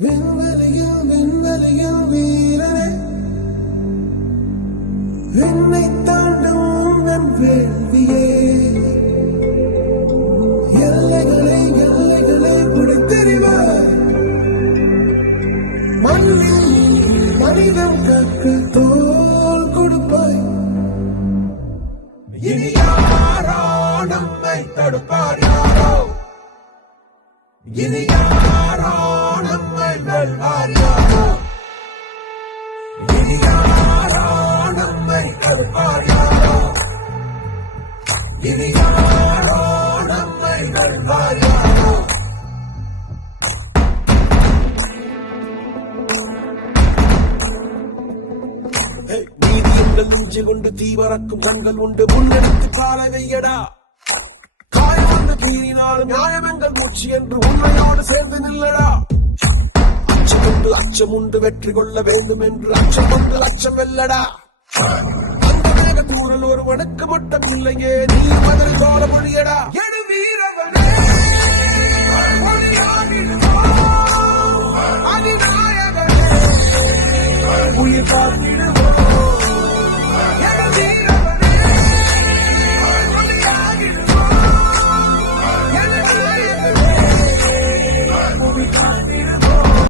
விண்வெளியில் வீரனே, என்னை தாண்டும் என் வேள்வியே, எல்லைகளை பிடித்தெறிவாய், மண்ணில் மனிதம் காக்க தோல் கொடுப்பாய். இனி யாரோ நம்மை தடுப்பார், யாரோ இனி யாரோ நம்மை வெல்வார், யாரோ இனி யாரோ நம்மை தடுப்பார், யாரோ இனி யாரோ நம்மை வெல்வார், யாரோ. நீதி எங்கள் நெஞ்சில் உண்டு, தீவரக்கும் கண்கள் உண்டு, முன்னெடுத்து பாறை வையடா. காயம் வந்து பீறினாலும் நியாயம் எங்கள் மூச்சு என்று உண்மையோடு சேர்ந்து நில்லடா. அச்சம் உண்டு வெற்றி கொள்ள வேண்டும் என்று அச்சம் கொண்டு அச்சம் வெல்லடா. அந்த மேக தூரல் ஒருவனுக்கு மட்டும் இல்லையே, நீ மதில் தோற மொழியடா.